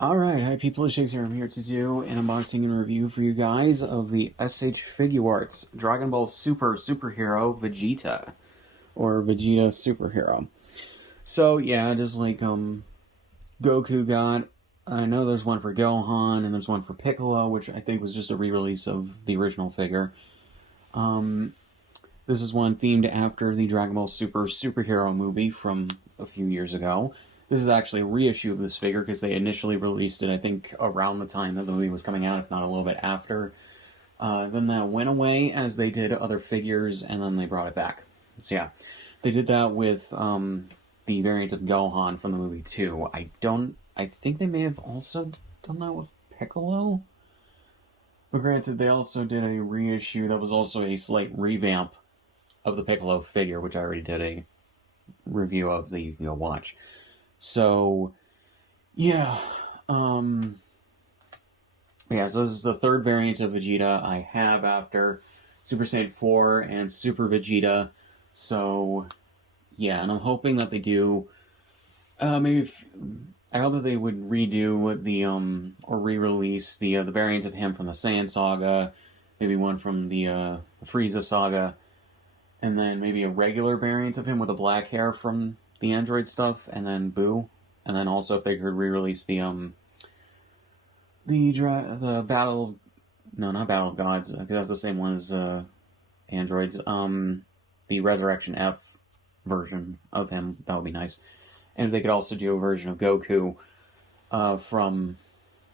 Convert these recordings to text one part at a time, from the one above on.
Alright, hi people, it's Scsigs here. I'm here to do an unboxing and review for you guys of the Figuarts Dragon Ball Super Superhero Vegeta. Or Vegeta Superhero. So, yeah, just like Goku got, I know there's one for Gohan, and there's one for Piccolo, which I think was just a re-release of the original figure. This is one themed after the Dragon Ball Superhero movie from a few years ago. This is actually a reissue of this figure because they initially released it, I think, around the time that the movie was coming out, if not a little bit after. Then that went away as they did other figures, and then they brought it back. So yeah, they did that with the variant of Gohan from the movie too. I think they may have also done that with Piccolo. But granted, they also did a reissue that was also a slight revamp of the Piccolo figure, which I already did a review of that you can go watch. So, yeah, so this is the third variant of Vegeta I have after Super Saiyan 4 and Super Vegeta, so, yeah, and I'm hoping that they do, I hope that they would redo the, or re-release the variant of him from the Saiyan Saga, maybe one from the Frieza Saga, and then maybe a regular variant of him with the black hair from the Android stuff, and then Boo, and then also if they could re-release the Battle, no, not Battle of Gods, because that's the same one as Androids, the Resurrection F version of him, that would be nice. And if they could also do a version of Goku from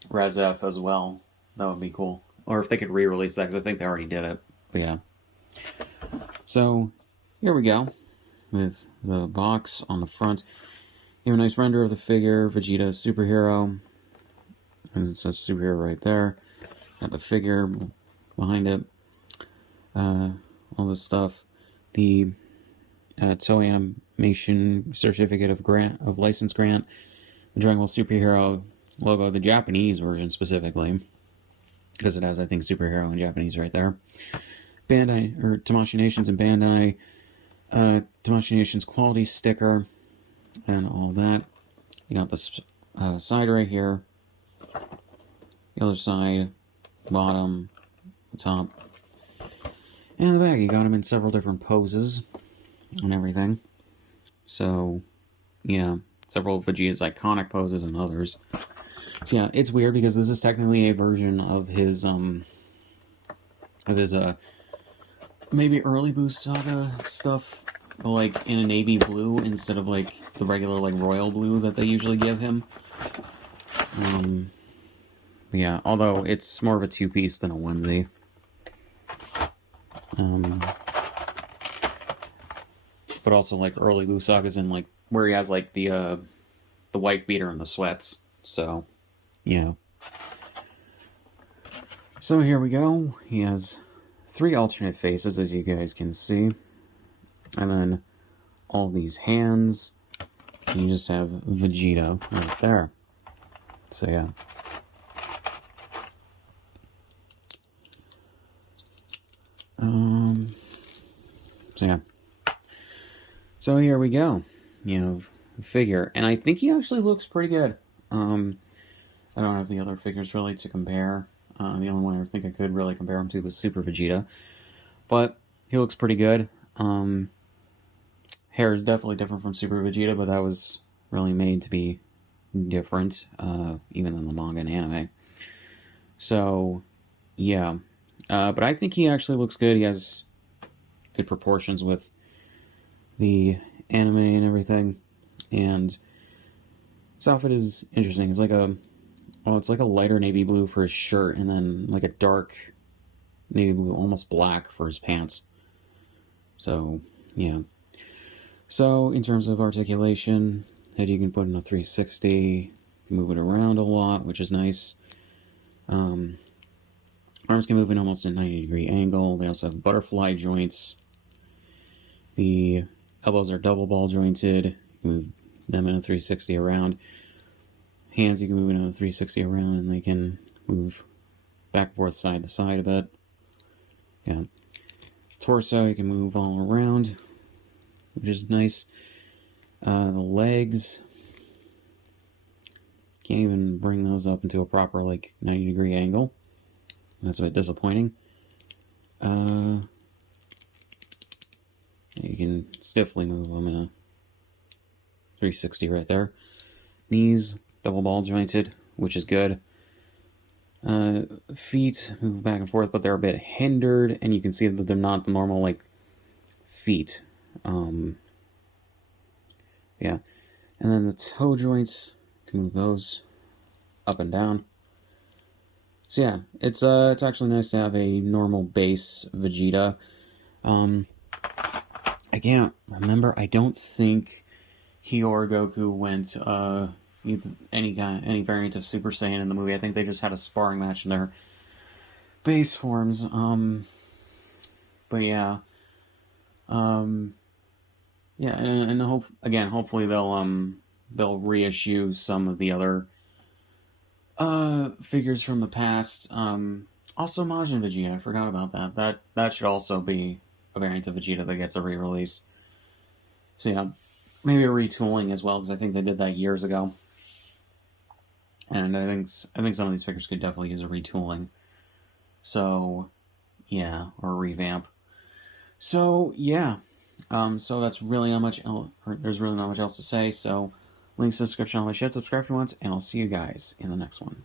Res F as well, that would be cool. Or if they could re-release that, because I think they already did it, but yeah. So, here we go, with the box on the front. You have a nice render of the figure, Vegeta Superhero. And it says Superhero right there. Got the figure behind it. All this stuff. The Toei Animation Certificate of License Grant. The Dragon Ball Superhero logo, the Japanese version specifically. Because it has, I think, Superhero in Japanese right there. Bandai, or Tamashii Nations and Bandai. Tamashii Nations quality sticker and all that. You got this side right here, the other side, bottom, the top, and the back. You got them in several different poses and everything. So, yeah, several of Vegeta's iconic poses and others. So yeah, it's weird because this is technically a version of his maybe early Boost Saga stuff, but like in a navy blue instead of like the regular like royal blue that they usually give him. But yeah, although it's more of a two-piece than a onesie. But also like early Boost Saga's in like where he has like the wife beater and the sweats. So, yeah. So here we go. He has 3 alternate faces, as you guys can see. And then all these hands. And you just have Vegeta right there. So, yeah. So, yeah. So, here we go. You know, figure. And I think he actually looks pretty good. I don't have the other figures really to compare. The only one I think I could really compare him to was Super Vegeta. But he looks pretty good. Hair is definitely different from Super Vegeta, but that was really made to be different, even in the manga and anime. So, yeah. But I think he actually looks good. He has good proportions with the anime and everything. And this outfit is interesting. It's like it's like a lighter navy blue for his shirt, and then like a dark navy blue, almost black, for his pants. So, yeah. So, in terms of articulation, head you can put in a 360, you can move it around a lot, which is nice. Arms can move in almost a 90-degree angle. They also have butterfly joints. The elbows are double ball jointed. You can move them in a 360 around. Hands you can move in a 360 around, and they can move back and forth, side to side a bit. Yeah. Torso you can move all around, which is nice. The legs, Can't even bring those up into a proper, like, 90-degree angle. That's a bit disappointing. You can stiffly move them in a 360 right there. Knees, double ball jointed, which is good. Feet move back and forth, but they're a bit hindered, and you can see that they're not the normal, like, feet. Yeah. And then the toe joints, you can move those up and down. So yeah, it's actually nice to have a normal base Vegeta. I can't remember. I don't think he or Goku went any variant of Super Saiyan in the movie. I think they just had a sparring match in their base forms. But yeah, yeah, and hopefully they'll reissue some of the other figures from the past. Also Majin Vegeta. I forgot about that. That should also be a variant of Vegeta that gets a re-release. So yeah, maybe a retooling as well, because I think they did that years ago. And I think some of these figures could definitely use a retooling. So yeah, or a revamp. So yeah, so that's really not much. There's really not much else to say. So links in the description on my shit. Subscribe if you want, and I'll see you guys in the next one.